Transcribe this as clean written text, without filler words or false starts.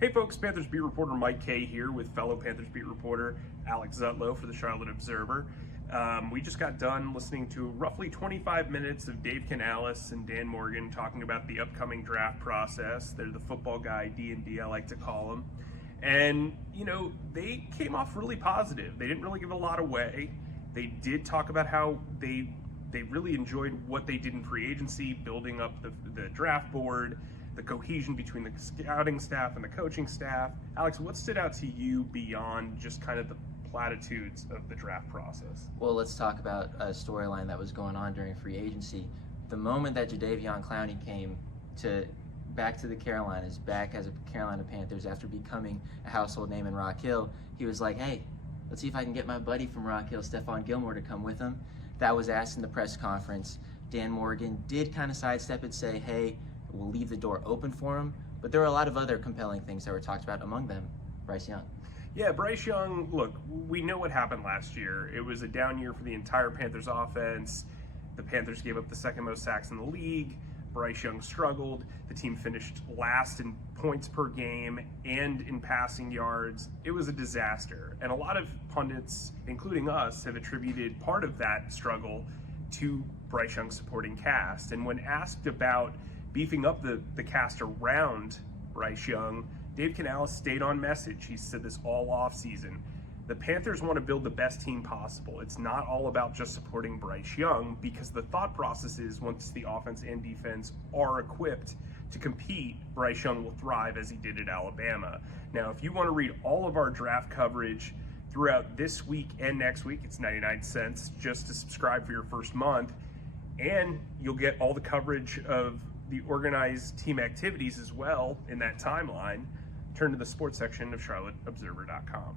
Hey folks, Panthers beat reporter Mike Kaye here with fellow Panthers beat reporter Alex Zietlow for the Charlotte Observer. We just got done listening to roughly 25 minutes of Dave Canales and Dan Morgan talking about the upcoming draft process. They're the football guy, D&D, I like to call them. And, you know, they came off really positive. They didn't really give a lot away. They did talk about how they really enjoyed what they did in free agency, building up the draft board, the cohesion between the scouting staff and the coaching staff. Alex, what stood out to you beyond just kind of the platitudes of the draft process? Well, let's talk about a storyline that was going on during free agency. The moment that Jadeveon Clowney came back to the Carolinas, back as a Carolina Panthers after becoming a household name in Rock Hill, he was like, hey, let's see if I can get my buddy from Rock Hill, Stephon Gilmore, to come with him. That was asked in the press conference. Dan Morgan did kind of sidestep and say, hey, we'll leave the door open for him, but there were a lot of other compelling things that were talked about, among them Bryce Young. Yeah, Bryce Young, look, we know what happened last year. It was a down year for the entire Panthers offense. The Panthers gave up the second most sacks in the league. Bryce Young struggled. The team finished last in points per game and in passing yards. It was a disaster. And a lot of pundits, including us, have attributed part of that struggle to Bryce Young's supporting cast. And when asked about beefing up the cast around Bryce Young, Dave Canales stayed on message. He said this all offseason. The Panthers want to build the best team possible. It's not all about just supporting Bryce Young, because the thought process is once the offense and defense are equipped to compete, Bryce Young will thrive as he did at Alabama. Now, if you want to read all of our draft coverage throughout this week and next week, it's 99 cents just to subscribe for your first month, and you'll get all the coverage of the organized team activities as well in that timeline. Turn to the sports section of charlotteobserver.com.